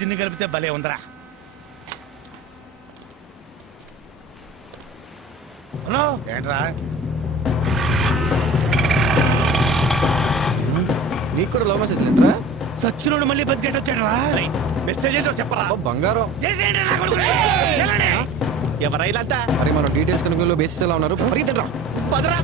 జిన్ని కలిపితే భలే ఉందరా. హలో ఏంట్రా నీకు కూడా లవ్ మెసేజ్ లేదురా? సచ్చినోడు మళ్ళీ బతికేటొచ్చాడు. మెసేజ్ ఏంటో చెప్పరా. బంగారం ఎవరైనా మరి మనం డీటెయిల్స్ కనుక బేసిస్ ఎలా ఉన్నారు పరిగెత్తరా పదరా.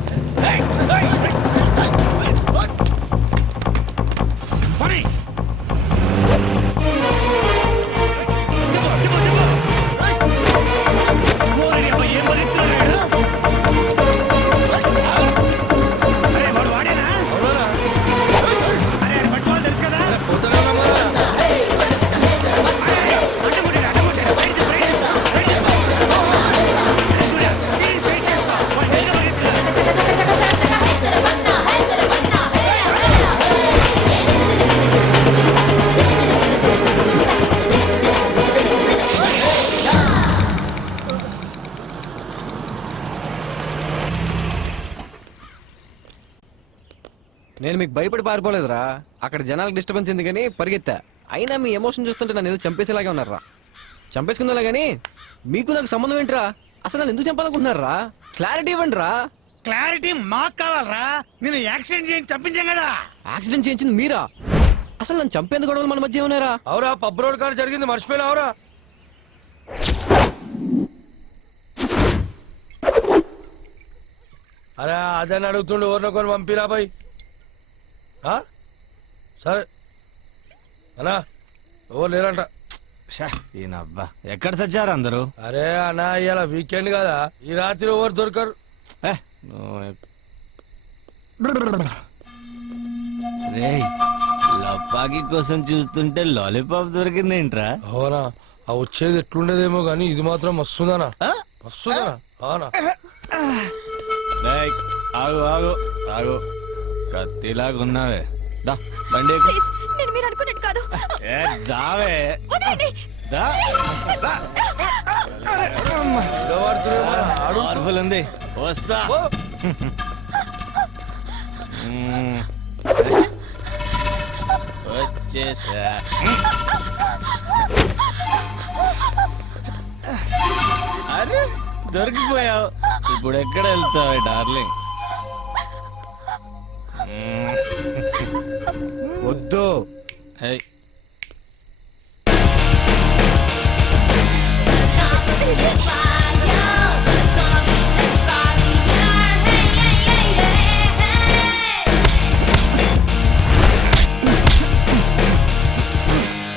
నేను మీకు భయపడి పారిపోలేదురా. అక్కడ జనాలకు డిస్టర్బెన్స్ ఉంది కానీ పరిగెత్తా. అయినా మీ ఎమోషన్ చూస్తుంటే నన్ను ఏదో చంపేసేలాగే ఉన్నారా. చంపేసుకుందా కానీ మీకు నాకు సంబంధం ఏంట్రా? అసలు నన్ను ఎందుకు చంపాలనుకుంటున్నారా? క్లారిటీ ఇవ్వండి రా. క్లారిటీ మాకు కావాలరా. నేను యాక్సిడెంట్ చేసి చంపించాం కదా. యాక్సిడెంట్ చేయించింది మీరా? అసలు నన్ను చంపేందుకు గొడవలు మన మధ్య ఉన్నారా? అవురా పబ్ రోడ్ కాడ జరిగింది మర్చిపోయినా అవురా? అరే అదని అడుగుతుండే ఊరినకొని పంపిరా బాయ్. సరే అన్నా ఎవరు లేరంట. ఈయనబ్బా ఎక్కడ సచ్చారు అందరూ? అరే అన్నా ఇవాళ వీకెండ్ కదా, ఈ రాత్రి ఎవరు దొరకరు. రేయ్ లప్పాకి కోసం చూస్తుంటే లాలీపాప్ దొరికిందేంట్రా? అవునా, ఆ వచ్చేది ఎట్లుండేదేమో గానీ ఇది మాత్రం మస్తుందనా, మస్తుందనా. అవునా ఆగు ఆగు ఆగు, కత్తిలాగా ఉన్నావే. దా బండి ఎక్కు. నేను మీరు అనుకున్నట్టు కాదు. దావే దా. పవర్ఫుల్ ఉంది, వస్తా. వచ్చేసా. అరే దొరికిపోయావు. ఇప్పుడు ఎక్కడ వెళ్తావు డార్లింగ్? వద్దు.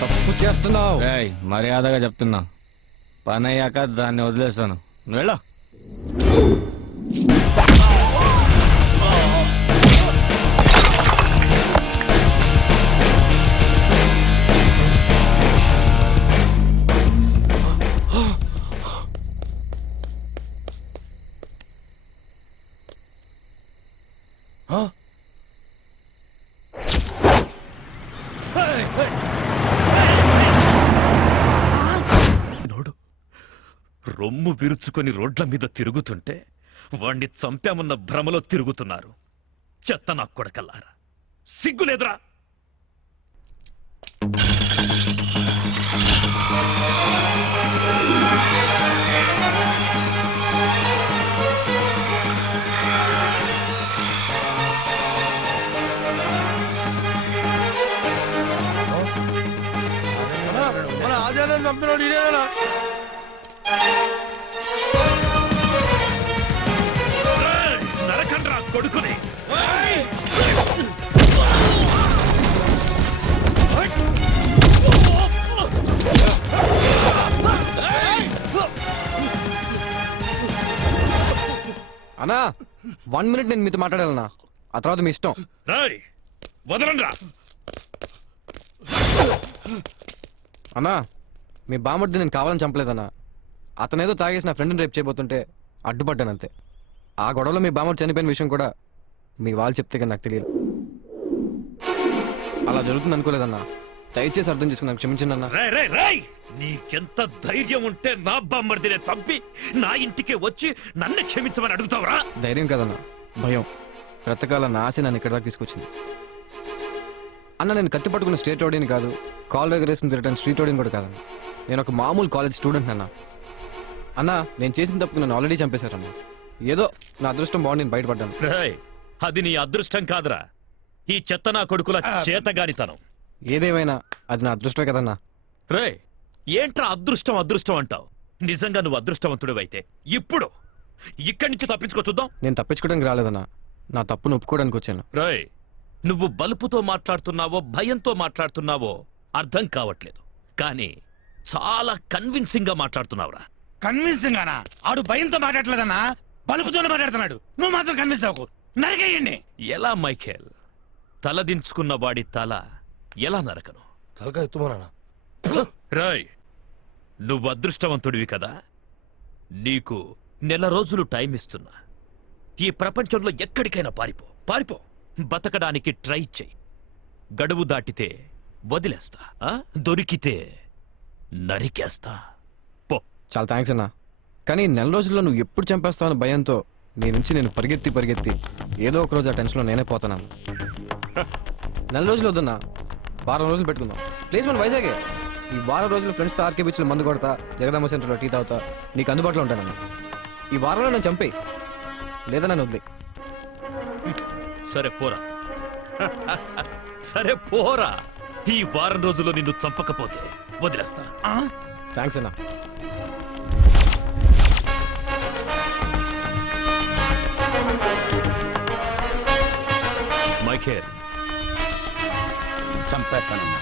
తప్పు చేస్తున్నావు. మర్యాదగా చెప్తున్నా, పని అయ్యాక దాన్ని వదిలేస్తాను. నువ్వు వెళ్ళు. రొమ్ము విరుచుకొని రోడ్ల మీద తిరుగుతుంటే వాణ్ణి చంపామన్న భ్రమలో తిరుగుతున్నారు. చెత్త నా కొడకల్లారా, సిగ్గులేదురా? మన ఆజాలను చంపినోడు ఇదేనా? నరకండ్రా కొడుకుని. అన్నా 1 minute నేను మీతో మాట్లాడాలన్నా, ఆ తర్వాత మీ ఇష్టం. వదలండ్రా. అన్నా మీ బామర్ది నేను కావాలని చంపలేదన్నా. అతనేదో తాగేసి నా ఫ్రెండ్ని రేపు చేయబోతుంటే అడ్డుపడ్డానంతే. ఆ గొడవలో మీ బామర్ది చనిపోయిన విషయం కూడా మీ వాళ్ళు చెప్తే కానీ నాకు తెలియదు. అలా జరుగుతుంది అనుకోలేదన్నా. దయచేసి అర్థం చేసుకున్నాను, క్షమించండి అన్నా. నీకెంత ధైర్యం ఉంటే నా బామ్మర్దినే చంపి నా ఇంటికి వచ్చి నన్ను క్షమించమని అడుగుతావురా? ధైర్యం కదన్నా, భయం. బ్రతకాల నా ఆశ నన్ను ఇక్కడ దాకా తీసుకొచ్చింది. అన్న నేను కత్తి పట్టుకున్న స్టేట్ రోడీని కాదు, కాల్ ఎగరేసుకుని తిరగడానికి స్ట్రీట్ రోడీని కూడా కాదన్న. నేను ఒక మామూలు కాలేజ్ స్టూడెంట్ అన్న. అన్న నేను చేసిన తప్పుకు నన్ను ఆల్రెడీ చంపేశారన్న. ఏదో నా అదృష్టం బాగుండి నేను బయటపడ్డాను. రేయ్, అది నీ అదృష్టం కాదురా, ఈ చెత్త నా కొడుకుల చేతగానితనం. ఏదేమైనా అది నా అదృష్టమే కదన్నా. రేయ్, ఏంట్రా అదృష్టం అదృష్టం అంటావు? నిజంగా నువ్వు అదృష్టవంతుడివైతే ఇప్పుడు ఇక్కడి నుంచి తప్పించుకో చూద్దాం. నేను తప్పించుకోవడానికి రాలేదన్నా, నా తప్పును ఒప్పుకోవడానికి వచ్చాను. రేయ్, నువ్వు బలుపుతో మాట్లాడుతున్నావో భయంతో మాట్లాడుతున్నావో అర్థం కావట్లేదు, కానీ చాలా కన్విన్సింగ్ గా మాట్లాడుతున్నావురా. కన్విన్సింగ్ గానా? ఆడు భయంతో మాట్లాడలేదన్నా, బలుపుతోనే మాట్లాడుతున్నాడు. నువ్వు మాత్రం కన్విన్స్ అవ్వకు, నరికేయండి. ఎలా మైఖేల్? తలదించుకున్న వాడి తల ఎలా నరకను? తలకాయ ఎత్తుమోనా? రాయ్, నువ్వు అదృష్టవంతుడివి కదా, నీకు నెల రోజులు టైం ఇస్తున్నా. ఈ ప్రపంచంలో ఎక్కడికైనా పారిపో, పారిపో. బతకడానికి ట్రై చెయ్యి. గడువు దాటితే వదిలేస్తా, దొరికితే నరికేస్తా. పో. చాలా థ్యాంక్స్ అన్నా, కానీ నెల రోజుల్లో నువ్వు ఎప్పుడు చంపేస్తావని భయంతో నీ నుంచి నేను పరిగెత్తి ఏదో ఒక రోజు ఆ టెన్షన్లో నేనే పోతాను. నెల రోజులు వద్దన్నా, వారం రోజులు పెట్టుకుందాం. ప్లేస్ మన వైజాగే. ఈ వారం రోజులు ఫ్రెండ్స్తో ఆర్కే బీచ్లో మందు కొడతా, జగదాంబ సెంటర్లో టీ తాగుతా, నీకు అందుబాటులో ఉంటానన్నా. ఈ వారంలో నన్ను చంపేయి, లేదా నన్ను వదిలే. సరే పోరా. సరే పోరా. ఈ వారం రోజుల్లో నిన్ను చంపకపోతే వదిలేస్తా. థ్యాంక్స్ అన్నా. మైఖేల్, చంపేస్తానన్నా.